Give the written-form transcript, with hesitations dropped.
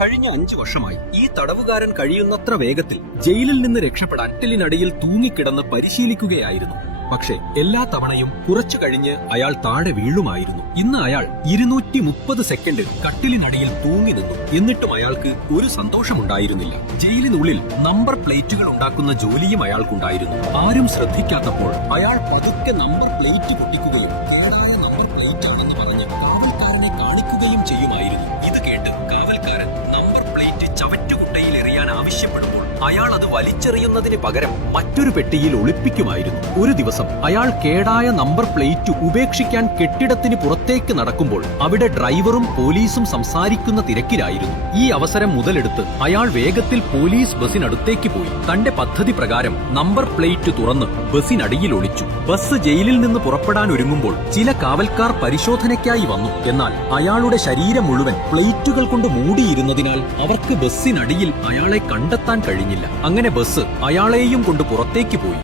കഴിഞ്ഞ 5 വർഷമായി ഈ തടവുകാരൻ കഴിയുന്നത്ര വേഗത്തിൽ ജയിലിൽ നിന്ന് രക്ഷപ്പെടാൻ കട്ടിലിനടിയിൽ തൂങ്ങിക്കിടന്ന് പരിശീലിക്കുകയായിരുന്നു. പക്ഷേ എല്ലാ തവണയും കുറച്ചു കഴിഞ്ഞ് അയാൾ താഴെ വീഴുമായിരുന്നു. ഇന്ന് അയാൾ 230 സെക്കൻഡിൽ കട്ടിലിനടിയിൽ തൂങ്ങി നിന്നു. എന്നിട്ടും അയാൾക്ക് ഒരു സന്തോഷമുണ്ടായിരുന്നില്ല. ജയിലിനുള്ളിൽ നമ്പർ പ്ലേറ്റുകൾ ഉണ്ടാക്കുന്ന ജോലിയും അയാൾക്കുണ്ടായിരുന്നു. ആരും ശ്രദ്ധിക്കാത്തപ്പോൾ അയാൾ പതുക്കെ നമ്പർ പ്ലേറ്റ് പൊട്ടിക്കുകയും കേടായ നമ്പർ പ്ലേറ്റ് ആണെന്ന് പറഞ്ഞ് കാവൽക്കാരനെ കാണിക്കുകയും ചെയ്യുമായിരുന്നു. ഇത് കേട്ട് കാവൽക്കാരൻ നമ്പർ പ്ലേറ്റ് ചവറ്റുകുട്ടയിൽ എറിയാൻ ആവശ്യപ്പെടുമ്പോൾ അയാൾ അത് വലിച്ചെറിയുന്നതിന് പകരം മറ്റൊരു പെട്ടിയിൽ ഒളിപ്പിക്കുമായിരുന്നു. ഒരു ദിവസം അയാൾ കേടായ നമ്പർ പ്ലേറ്റ് ഉപേക്ഷിക്കാൻ കെട്ടിടത്തിന് പുറത്തേക്ക് നടക്കുമ്പോൾ അവിടെ ഡ്രൈവറും പോലീസും സംസാരിക്കുന്ന തിരക്കിലായിരുന്നു. ഈ അവസരം മുതലെടുത്ത് അയാൾ വേഗത്തിൽ പോലീസ് ബസിനടുത്തേക്ക് പോയി തന്റെ പദ്ധതി പ്രകാരം നമ്പർ പ്ലേറ്റ് തുറന്ന് ബസിനടിയിൽ ഒളിച്ചു. ബസ് ജയിലിൽ നിന്ന് പുറപ്പെടാൻ ഒരുങ്ങുമ്പോൾ ചില കാവൽക്കാർ പരിശോധനയ്ക്കായി വന്നു. എന്നാൽ അയാളുടെ ശരീരം മുഴുവൻ പ്ലേറ്റുകൾ കൊണ്ട് മൂടിയിരുന്നതിനാൽ അവർക്ക് ബസിനടിയിൽ അയാളെ കണ്ടെത്താൻ കഴിഞ്ഞില്ല. അങ്ങനെ ബസ് അയാളെയും കൊണ്ട് പുറത്തേക്ക് പോയി.